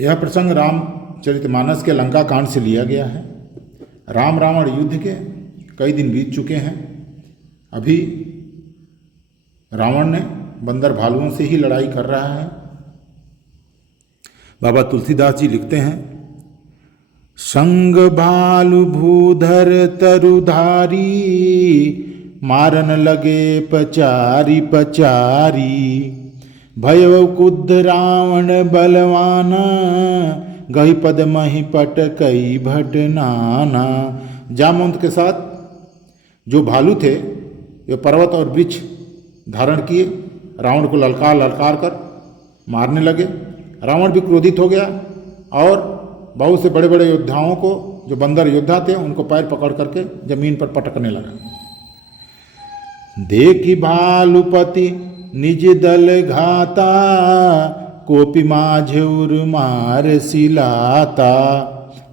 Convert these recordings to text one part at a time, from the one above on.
यह प्रसंग रामचरितमानस के लंका कांड से लिया गया है। राम रावण युद्ध के कई दिन बीत चुके हैं। अभी रावण ने बंदर भालुओं से ही लड़ाई कर रहा है। बाबा तुलसीदास जी लिखते हैं, संग भालु भूधर तरुधारी, मारन लगे पचारी पचारी, भयो कुद्ध रावण बलवाना, गही पद मही पट कई भट नाना। जामवंत के साथ जो भालू थे वे पर्वत और वृक्ष धारण किए, रावण को ललकार ललकार कर मारने लगे। रावण भी क्रोधित हो गया और बहुत से बड़े बड़े योद्धाओं को, जो बंदर योद्धा थे, उनको पैर पकड़ करके जमीन पर पटकने लगा। देखी भालुपति निज दल घाता, कोपी माझुर मार सिलाता।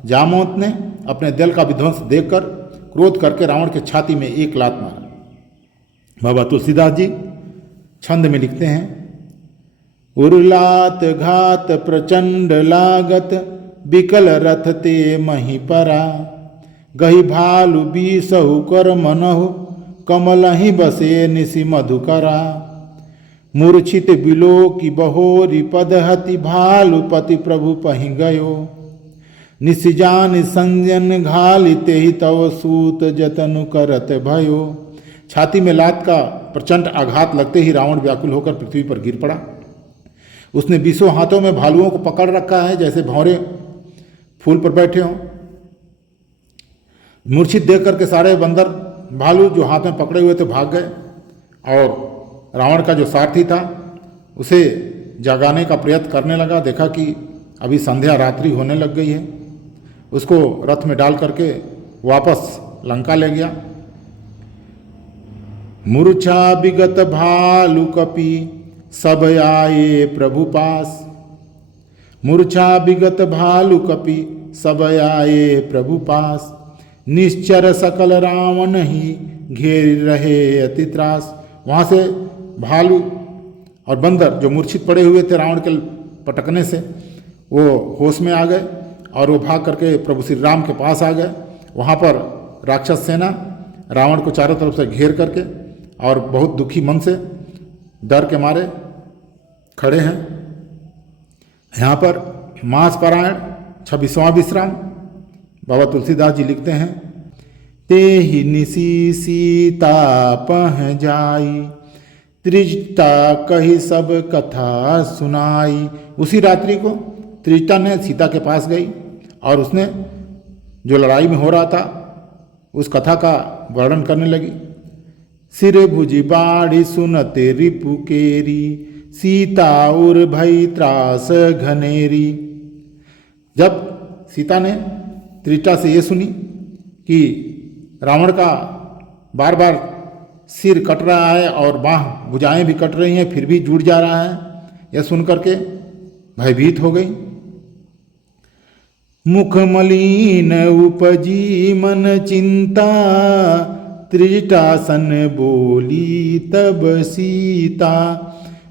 जामवंत ने अपने दल का विध्वंस देखकर क्रोध करके रावण के छाती में एक लात मारा। बाबा तुलसीदास जी छंद में लिखते हैं, उर्लात घात प्रचंड लागत, बिकल रथ ते मही परा, गही भालु बीसहु कर मनहु, कमलहि बसे निसि मधुकरा। मूर्छित बिलो की बहोरी पदहति, भालुपति प्रभु पहि गयो, निसिजान संजन घालिते ही तव सूत जतनु करत भयो। छाती में लात का प्रचंड आघात लगते ही रावण व्याकुल होकर पृथ्वी पर गिर पड़ा। उसने 20 हाथों में भालुओं को पकड़ रखा है, जैसे भंवरे फूल पर बैठे हों। मूर्छित देख करके सारे बंदर भालू जो हाथ में पकड़े हुए थे भाग गए, और रावण का जो सारथी था उसे जगाने का प्रयत्न करने लगा। देखा कि अभी संध्या रात्रि होने लग गई है। उसको रथ में डाल करके वापस लंका ले गया। मूर्छा विगत भालु कपि, सब आए प्रभु पास। मूर्छा विगत भालु कपि, सब आए प्रभु पास। निश्चर सकल रावण ही, घेर रहे अति त्रास। वहाँ से भालू और बंदर जो मूर्छित पड़े हुए थे रावण के पटकने से, वो होश में आ गए और वो भाग करके प्रभु श्री राम के पास आ गए। वहाँ पर राक्षस सेना रावण को चारों तरफ से घेर करके और बहुत दुखी मन से डर के मारे खड़े हैं। यहाँ पर मास पारायण 26वां विश्राम। बाबा तुलसीदास जी लिखते हैं, ते ही निसी सीता पह जाई, त्रिजटा कही सब कथा सुनाई। उसी रात्रि को त्रिजटा ने सीता के पास गई और उसने जो लड़ाई में हो रहा था उस कथा का वर्णन करने लगी। सिर भुजी बाढ़ी सुनते रिपु केरी, सीता उर भई त्रास घनेरी। जब सीता ने त्रिजटा से ये सुनी कि रावण का बार बार सिर कट रहा है और बाह भुजाएं भी कट रही हैं, फिर भी जुड़ जा रहा है, यह सुनकर के भयभीत हो गई। मुख मलिन उपजी मन चिंता, त्रिजटा सन बोली तब सीता।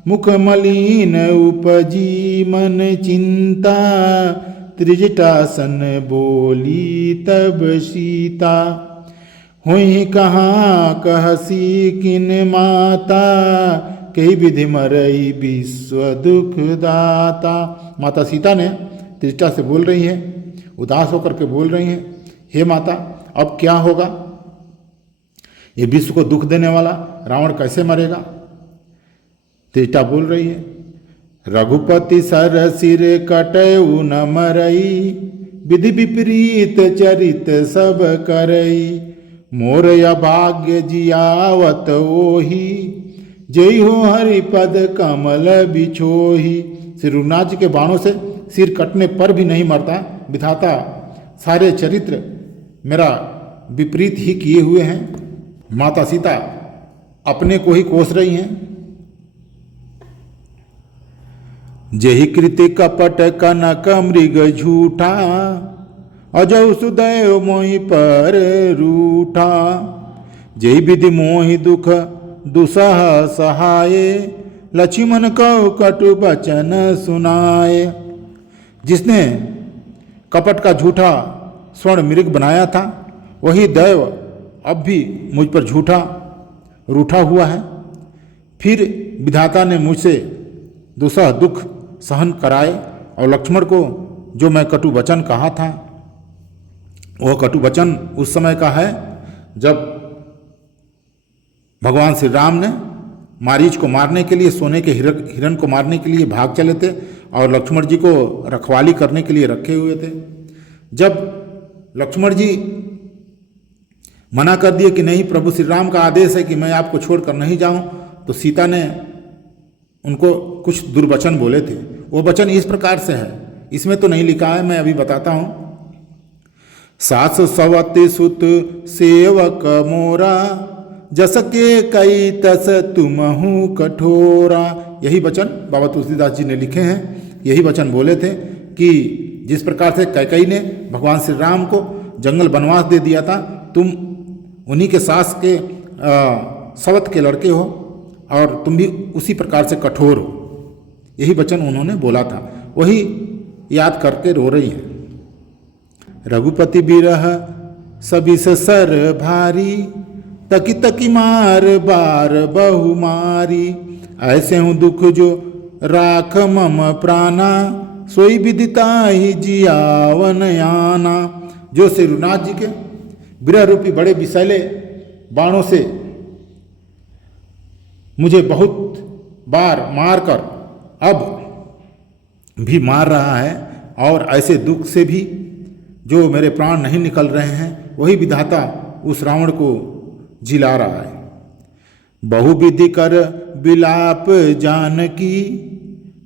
मुख मलिन उपजी मन चिंता, त्रिजटा सन बोली तब सीता। हुई कहाँ कहसी किन माता, कई विधि मरई विश्व दुख दाता। माता सीता ने त्रिजटा से बोल रही है, उदास होकर के बोल रही हैं, हे माता अब क्या होगा? ये विश्व को दुख देने वाला रावण कैसे मरेगा? त्रिजटा बोल रही है, रघुपति सर सिर कटऊ न मरई, विधि विपरीत चरित सब करई। मोर अभाग्य जियावत ओही, जय हो हरिपद कमल बिछोही। श्री रघुनाथ जी के बाणों से सिर कटने पर भी नहीं मरता। विधाता सारे चरित्र मेरा विपरीत ही किए हुए हैं। माता सीता अपने को ही कोस रही हैं। जहि कृति कपट कनक मृग झूठा, अजौ सुदैव मोहि पर रूठा। जय विधि मोहि दुख दुसह सहाय, लक्ष्मण कौ कटु बचन सुनाय। जिसने कपट का झूठा स्वर्ण मृग बनाया था, वही दैव अब भी मुझ पर झूठा रूठा हुआ है। फिर विधाता ने मुझसे दूसरा दुख सहन कराए और लक्ष्मण को जो मैं कटु वचन कहा था, वह कटु वचन उस समय का है जब भगवान श्री राम ने मारीच को मारने के लिए, सोने के हिरण को मारने के लिए भाग चले थे और लक्ष्मण जी को रखवाली करने के लिए रखे हुए थे। जब लक्ष्मण जी मना कर दिए कि नहीं, प्रभु श्री राम का आदेश है कि मैं आपको छोड़कर नहीं जाऊं, तो सीता ने उनको कुछ दुर्वचन बोले थे। वो वचन इस प्रकार से है, इसमें तो नहीं लिखा है, मैं अभी बताता हूं। सास सवति सुत सेवक मोरा, जस के कई तस तुमहु कठोरा। यही वचन बाबा तुलसीदास जी ने लिखे हैं। यही वचन बोले थे कि जिस प्रकार से कैकेयी ने भगवान श्री राम को जंगल वनवास दे दिया था, तुम उन्हीं के सास के सवत के लड़के हो और तुम भी उसी प्रकार से कठोर हो। यही वचन उन्होंने बोला था, वही याद करके रो रही है। रघुपति बिरह सबिस सर भारी, तकी तकी मार बार बहु मारी। ऐसे हूँ दुख जो राख मम प्राणा, सोई विदिता ही जियावन याना। जो श्री रघुनाथ जी के विरह रूपी बड़े विषैले बाणों से मुझे बहुत बार मारकर अब भी मार रहा है, और ऐसे दुख से भी जो मेरे प्राण नहीं निकल रहे हैं, वही विधाता उस रावण को जिला रहा है। बहुविधि कर विलाप जानकी,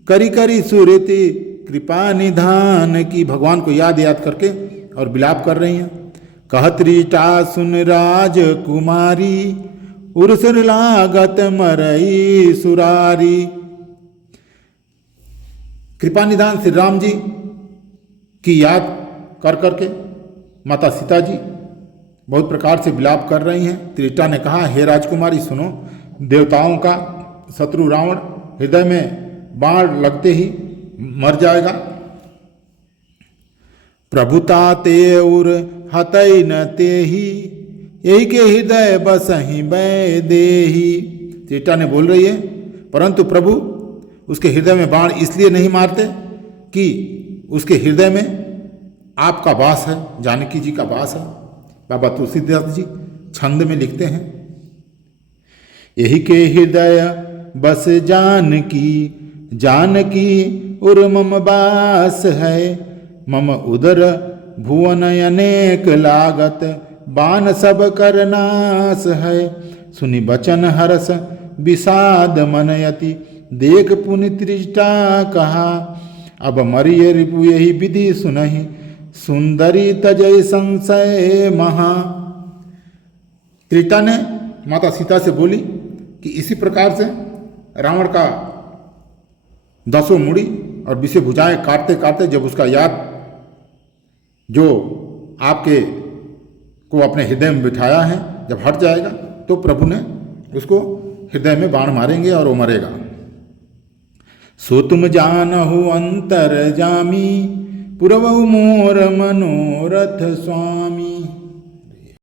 करी करी सुरति कृपा निधान की। भगवान को याद करके और विलाप कर रही हैं। कहत रीटा सुन राज कुमारी, उर्सुर लागत मरई सुरारी। कृपा निधान श्री राम जी की याद कर करके माता सीता जी बहुत प्रकार से विलाप कर रही हैं। त्रिटा ने कहा, हे राजकुमारी सुनो, देवताओं का शत्रु रावण हृदय में बाण लगते ही मर जाएगा। प्रभुता ते उर हतई न तेही, यही के हृदय बसहि बै देही। त्रिटा ने बोल रही है, परंतु प्रभु उसके हृदय में बाण इसलिए नहीं मारते कि उसके हृदय में आपका वास है, जानकी जी का वास है। बाबा तुलसीदास जी छंद में लिखते हैं, यही के हृदय बस जानकी, जानकी उर मम बास है। मम उदर भुवन अनेक लागत, बान सब कर नास है। सुनि बचन हरस विषाद मनयति, देख पुनि त्रिष्टा कहा। अब मरिय रिपु यही विधि सुनहि, सुंदरी तजय संशय महा। त्रिटा ने माता सीता से बोली कि इसी प्रकार से रावण का 10 मुड़ी और 20 भुजाएं काटते काटते जब उसका याद जो आपके को अपने हृदय में बिठाया है जब हट जाएगा, तो प्रभु ने उसको हृदय में बाण मारेंगे और वो मरेगा। सो तुम जानहु अंतर जामी, पुरवहु मोर मनोरथ स्वामी।